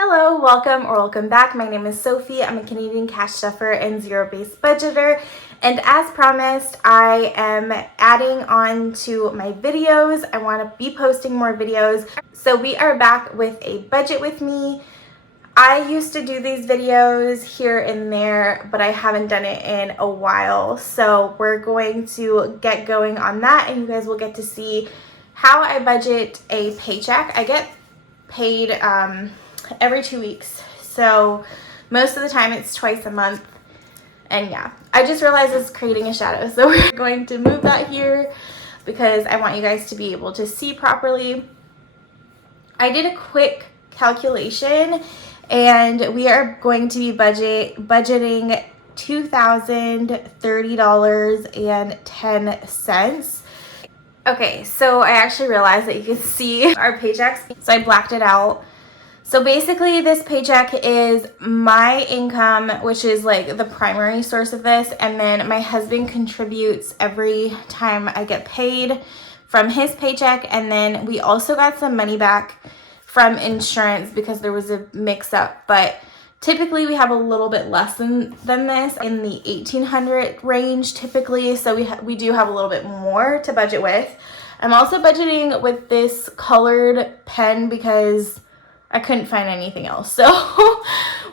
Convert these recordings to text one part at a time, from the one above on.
Hello, welcome back. My name is Sophie. I'm a Canadian cash stuffer and zero-based budgeter. And as promised, I am adding on to my videos. I want to be posting more videos. So we are back with a budget with me. I used to do these videos here and there, but I haven't done it in a while. So we're going to get going on that, and you guys will get to see how I budget a paycheck. I get paid every 2 weeks, so most of the time it's twice a month. And yeah, I just realized it's creating a shadow, so we're going to move that here because I want you guys to be able to see properly. I did a quick calculation and we are going to be budgeting $2,030.10. Okay, so I actually realized that you can see our paychecks, so I blacked it out. So basically this paycheck is my income, which is like the primary source of this, and then my husband contributes every time I get paid from his paycheck, and then we also got some money back from insurance because there was a mix-up, but typically we have a little bit less than this, in the $1,800 range typically, so we do have a little bit more to budget with. I'm also budgeting with this colored pen because I couldn't find anything else, so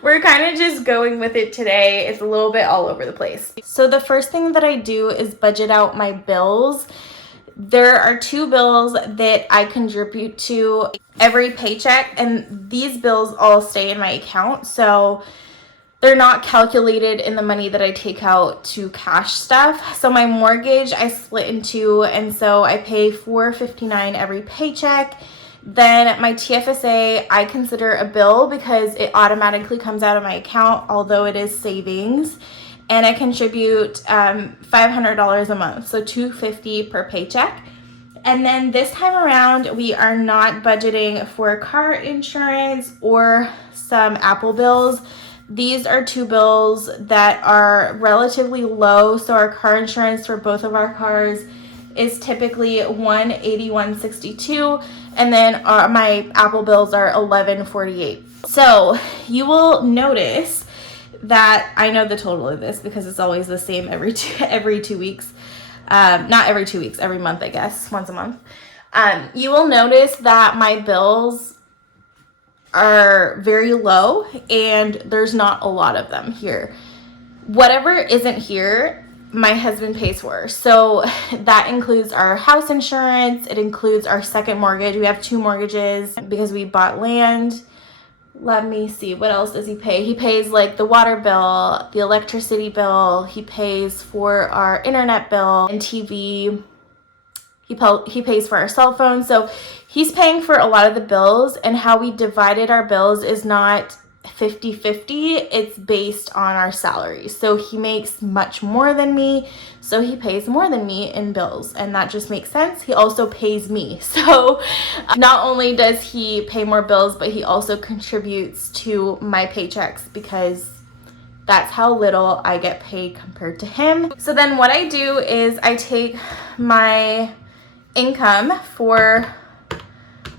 we're kind of just going with it today. It's a little bit all over the place. So the first thing that I do is budget out my bills. There are 2 bills that I contribute to every paycheck, and these bills all stay in my account, so they're not calculated in the money that I take out to cash stuff. So my mortgage I split in 2, and so I pay $459 every paycheck. Then my TFSA I consider a bill because it automatically comes out of my account, although it is savings. And I contribute $500 a month, so $250 per paycheck. And then this time around, we are not budgeting for car insurance or some Apple bills. These are 2 bills that are relatively low, so our car insurance for both of our cars is typically $181.62, and then my Apple bills are $11.48. So you will notice that I know the total of this because it's always the same every 2 weeks. Not every 2 weeks, every month, I guess, once a month. You will notice that my bills are very low and there's not a lot of them here. Whatever isn't here, my husband pays for. So that includes our house insurance. It includes our second mortgage. We have 2 mortgages because we bought land. Let me see, what else does he pay? He pays like the water bill, the electricity bill. He pays for our internet bill and TV. He pays for our cell phone. So he's paying for a lot of the bills, and how we divided our bills is not 50-50. It's based on our salary. So he makes much more than me, so he pays more than me in bills, and that just makes sense. He also pays me, so not only does he pay more bills, but he also contributes to my paychecks because that's how little I get paid compared to him. So then what I do is I take my income for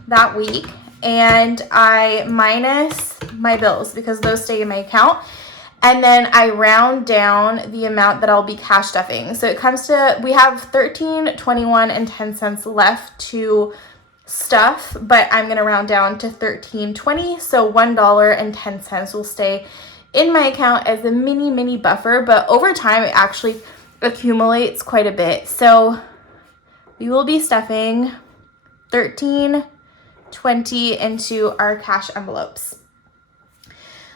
that week and I minus my bills because those stay in my account, and then I round down the amount that I'll be cash stuffing. So it comes to, we have $13.21 left to stuff, but I'm gonna round down to $13.20, so $1.10 will stay in my account as a mini buffer, but over time it actually accumulates quite a bit. So we will be stuffing $13.20 into our cash envelopes.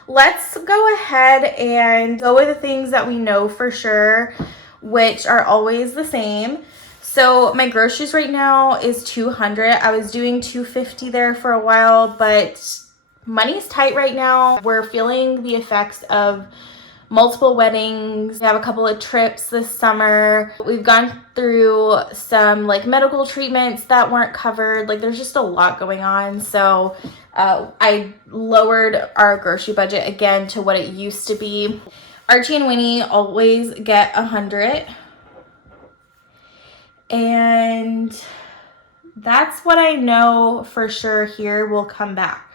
Let's go ahead and go with the things that we know for sure, which are always the same. So my groceries right now is $200. I was doing $250 there for a while, but money's tight right now. We're feeling the effects of multiple weddings. We have a couple of trips this summer. We've gone through some like medical treatments that weren't covered. Like there's just a lot going on. So I lowered our grocery budget again to what it used to be. Archie and Winnie always get $100. And that's what I know for sure here will come back.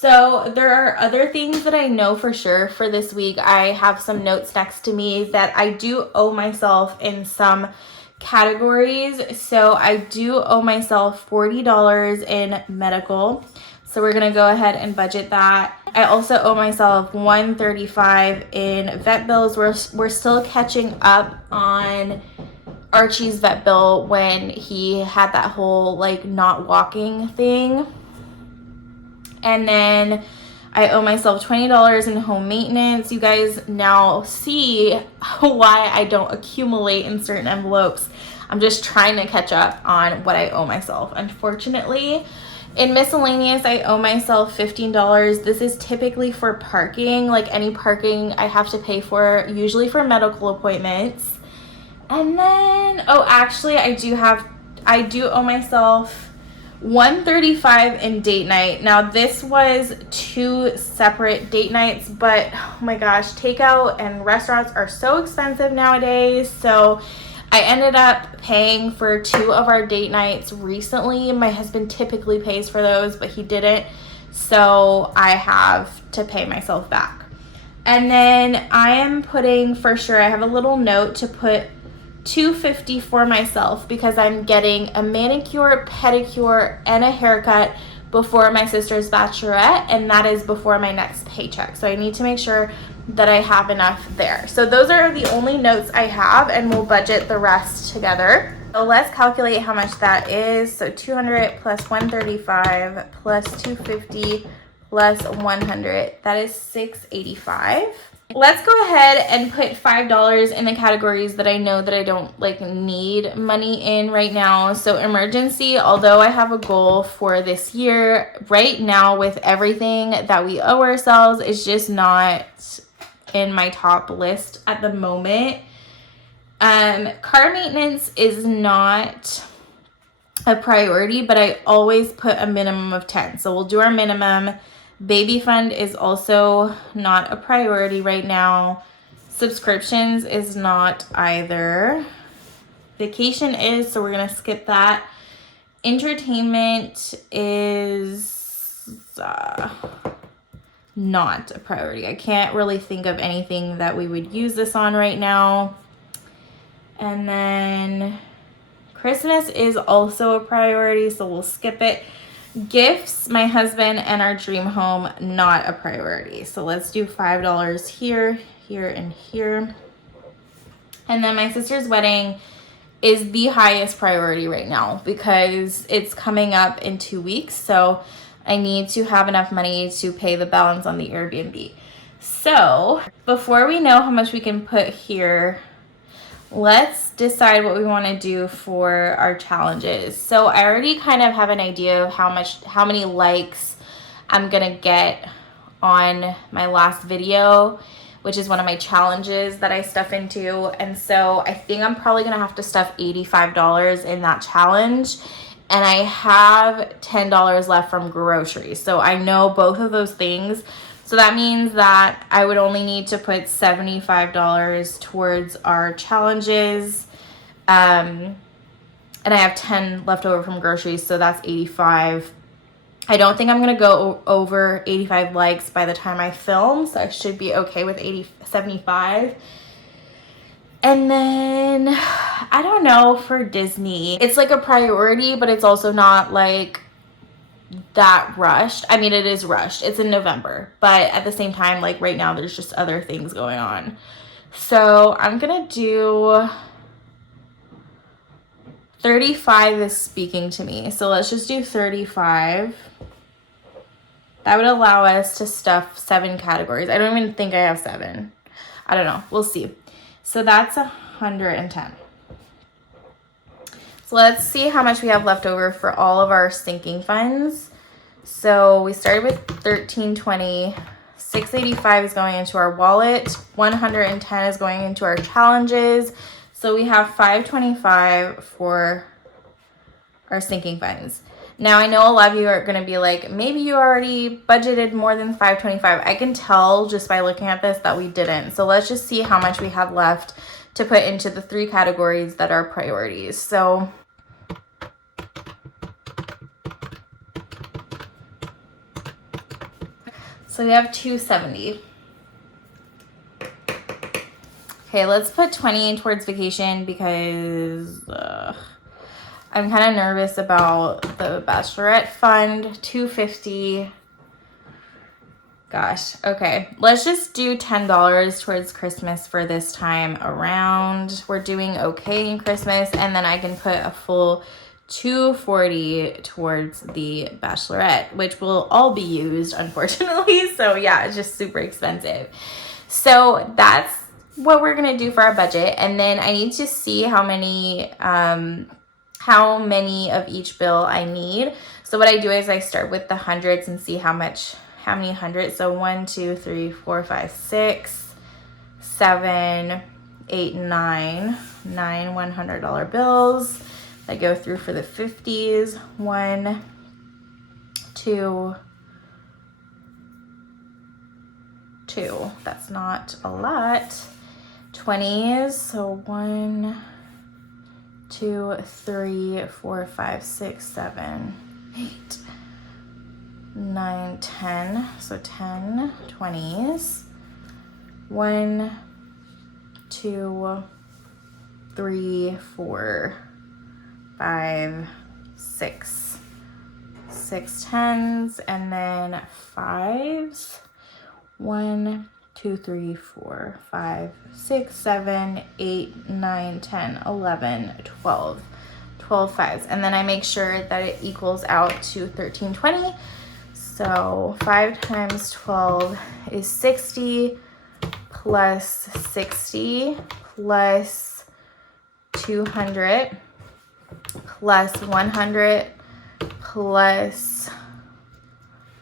So there are other things that I know for sure for this week. I have some notes next to me that I do owe myself in some categories. So I do owe myself $40 in medical. So we're gonna go ahead and budget that. I also owe myself $135 in vet bills. We're still catching up on Archie's vet bill when he had that whole like not walking thing. And then I owe myself $20 in home maintenance. You guys now see why I don't accumulate in certain envelopes. I'm just trying to catch up on what I owe myself, unfortunately. In miscellaneous, I owe myself $15. This is typically for parking, like any parking I have to pay for, usually for medical appointments. And then, oh, actually, I do owe myself $135 in date night. Now, this was 2 separate date nights, but oh my gosh, takeout and restaurants are so expensive nowadays. So I ended up paying for 2 of our date nights recently. My husband typically pays for those, but he didn't. So I have to pay myself back. And then I am putting, for sure, I have a little note to put $250 for myself because I'm getting a manicure, pedicure, and a haircut before my sister's bachelorette, and that is before my next paycheck. So I need to make sure that I have enough there. So those are the only notes I have, and we'll budget the rest together. So let's calculate how much that is. So 200 plus 135 plus 250 plus 100, that is 685. Let's go ahead and put $5 in the categories that I know that I don't like need money in right now. So emergency, although I have a goal for this year, right now with everything that we owe ourselves, it's just not in my top list at the moment. Car maintenance is not a priority, but I always put a minimum of 10. So we'll do our minimum. Baby fund is also not a priority right now. Subscriptions is not either. Vacation is, so we're gonna skip that. Entertainment is not a priority. I can't really think of anything that we would use this on right now. And then Christmas is also a priority, so we'll skip it. Gifts, my husband and our dream home, not a priority. So let's do $5 here, here, and here. And then my sister's wedding is the highest priority right now because it's coming up in 2 weeks. So I need to have enough money to pay the balance on the Airbnb. So before we know how much we can put here, let's decide what we want to do for our challenges. So I already kind of have an idea of how many likes I'm gonna get on my last video, which is one of my challenges that I stuff into. And so I think I'm probably gonna have to stuff $85 in that challenge. And I have $10 left from groceries. So I know both of those things. So that means that I would only need to put $75 towards our challenges. And I have 10 left over from groceries, so that's 85. I don't think I'm going to go over 85 likes by the time I film, so I should be okay with 75. And then, I don't know, for Disney, it's like a priority, but it's also not like that rushed. I mean, it is rushed. It's in November, but at the same time, like right now, there's just other things going on. So I'm gonna do 35 is speaking to me. So let's just do 35. That would allow us to stuff 7 categories. I don't even think I have 7. I don't know. We'll see. So that's 110. So let's see how much we have left over for all of our sinking funds. So we started with $13.20. $685 is going into our wallet. $110 is going into our challenges. So we have $525 for our sinking funds. Now I know a lot of you are going to be like, maybe you already budgeted more than $525. I can tell just by looking at this that we didn't. So let's just see how much we have left to put into the 3 categories that are priorities. So So we have 270. Okay, let's put 20 towards vacation because I'm kind of nervous about the bachelorette fund. 250. Gosh, okay. Let's just do $10 towards Christmas for this time around. We're doing okay in Christmas, and then I can put a full 240 towards the bachelorette, which will all be used, unfortunately. So yeah, it's just super expensive. So that's what we're gonna do for our budget, and then I need to see how many of each bill I need. So what I do is I start with the hundreds and see how many hundreds. So 1, 2, 3, 4, 5, 6, 7, 8, 9 $100 bills that go through for the 50s. 1, 2, 2. That's not a lot. 20s. So 1, 2, 3, 4, 5, 6, 7, 8, 9, 10. So 10 20s. 1, 2, 3, 4, 5, 6. 6 10s, and then 5s. 1, 2, 3, 4, 5, 6, 7, 8, 9, 10, 11, 12. 12 5s. And then I make sure that it equals out to 1320. So 5 times 12 is 60 plus 60 plus 200 plus 100 plus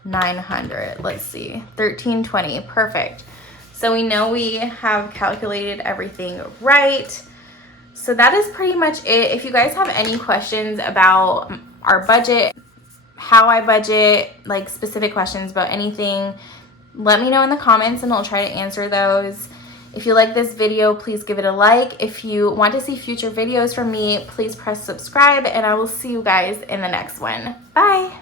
900. Let's see, 1320. Perfect. So we know we have calculated everything right. So that is pretty much it. If you guys have any questions about our budget, how I budget, like specific questions about anything, let me know in the comments and I'll try to answer those. If you like this video, please give it a like. If you want to see future videos from me, please press subscribe, and I will see you guys in the next one. Bye.